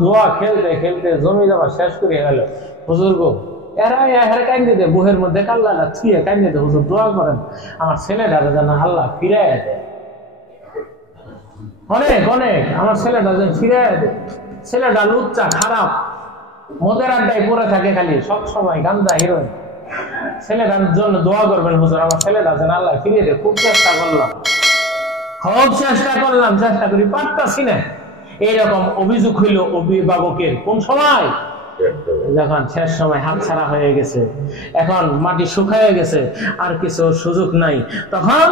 জুয়া খেলতে খেলতে জমি জমা শেষ করে গেল হুজুর গো, এরা কান্দে দেয় বুহের মধ্যে কাল্লাটা ছুঁয়ে কান্দে দেয়, হুজুর দোয়া করেন আমার ছেলেটা যেন আল্লাহ ফিরাই দেয়, অনেক অনেক আমার ছেলেটা যেন ফিরাই দেয়। ছেলেটা লুচ্চা খারাপ, মদের আড্ডায় পড়ে থাকে খালি সব সময়, গান্দা হিরোইন। ছেলেটার জন্য দোয়া করবেন হুজুর আমার ছেলেটা যেন আল্লাহ ফিরিয়ে দেয়। খুব চেষ্টা করলাম, চেষ্টা করি পারতাছি না। এইরকম অভিযোগ হইল অভিভাবকের কোন সময়, যখন শেষ সময় হাতছাড়া হয়ে গেছে, এখন মাটি শুকায় গেছে, আর কিছু সুযোগ নাই, তখন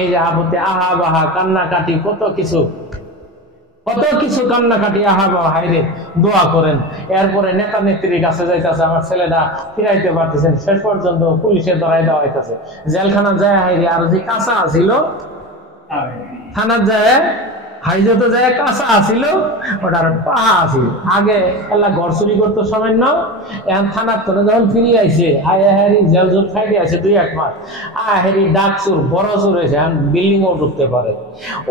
এই যে আবুতে আহা বাহা কান্নাকাটি, কত কিছু কান্নাকাটি, আহা বাহা হাইরে দোয়া করেন। এরপরে নেতা নেত্রীর কাছে যাইতেছে, আমার ছেলেটা ফিরাইতে পারতেছেন, শেষ পর্যন্ত পুলিশে ধরাই দেওয়া হইতেছে। জেলখানা যায় হাইরে আর যে কাঁচা আছিল, থানার যায় হাইজতে যায় কাঁচা আছিল, ওটার পাহা আছিল। আগে এলা ঘর চুরি করতো সামান্য, এখন থানার তো যখন ফিরে আইছে, আয়াহারি জেল জোর খাইতে আছে 2-1 মাস, আয়াহারি ডাক চোর বড় চোর হয়েছে, এখন বিল্ডিং ও ঢুকতে পারে।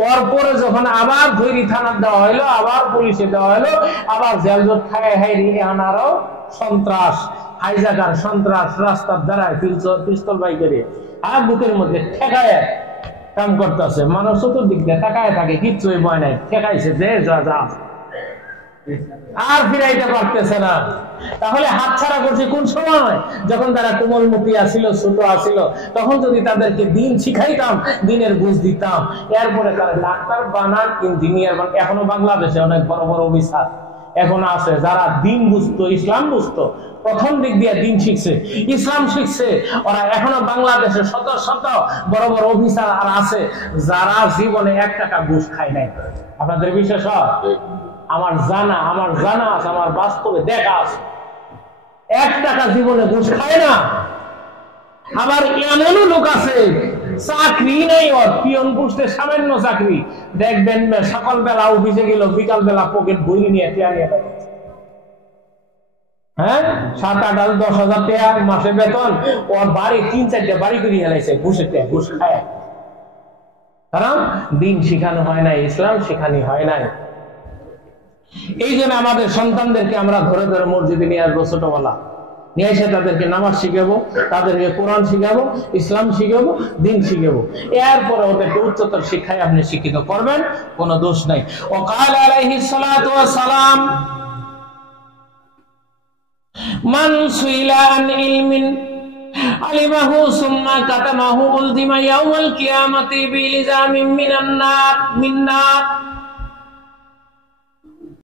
ওর পরে যখন আবার ধৈরি থানার দেওয়া হইলো, আবার পুলিশে দেওয়া হইলো, আবার জেল জোর খাই হাইরি, এখন আরো সন্ত্রাস, হাইজাকার সন্ত্রাস, রাস্তার দ্বারায় পিস্তল বাই করে আর বুকের মধ্যে ঠেকায় কাম করতেছে। মানুষ চতুর্দিক দিয়ে তাকায় থাকে, কিচ্ছুই ভয় নাই, ঠেকাইছে যে যা আর ফিরাইতে পারতেছে না। তাহলে হাতছাড়া করছে কোন সময়, যখন তারা কোমলমতি আসিল, ছোট আসিল, তখন যদি তাদেরকে দিন শিখাইতাম, দিনের বুঝ দিতাম, এরপরে তারা ডাক্তার বানান, ইঞ্জিনিয়ার বানান। এখনো বাংলাদেশে অনেক বড় বড় অফিসার এখন আছে যারা দিন বুঝতো, ইসলাম বুঝতো, প্রথম দিক দিয়ে দিন শিখছে, ইসলাম শিখছে, ওরা এখনো বাংলাদেশে শত শত বড় বড় অফিসার আর আছে যারা জীবনে 1 টাকা ঘুষ খায় নাই। আপনাদের বিশ্বাস হয়? আমার জানা আছে, আমার বাস্তবে দেখা আছে, 1 টাকা জীবনে ঘুষ খায় না। আবার এমনও লোক আছে চাকরি নেই, ওর পিয়ন পুষতে সামান্য চাকরি, দেখবেন সকালবেলা অফিসে গেল, বিকাল বেলা পকেট বই নিয়ে নিয়ে হ্যাঁ 7-8 10,000 টাকা মাসে বেতন, ওর বাড়ি 3-4টা বাড়ি করে হেলাইছে ঘুষ খায়। কারণ দিন শিখানো হয় নাই, ইসলাম শিখানি হয় নাই। এই জন্য আমাদের সন্তানদেরকে আমরা ধরে ধরে মসজিদে নিয়ে আসবো, ছোটবেলা নিয়ে এসে তাদেরকে নামাজ শিখাবো, তাদেরকে কোরআন শিখাবো, ইসলাম শিখাবো, দিন শিখাবো। এরপরে ওদেরকে উচ্চতর শিক্ষায় আপনি শিক্ষিত করবেন, কোনো দোষ নাই। ওয়াকাল আলাইহিস সালাতু ওয়াস সালাম মান সুইলা আন ইলমিন আলিমাহু সুম্মা কাতামাহু উলজিমা ইয়াউমাল কিয়ামাতি বিলিজামিন মিনান নার।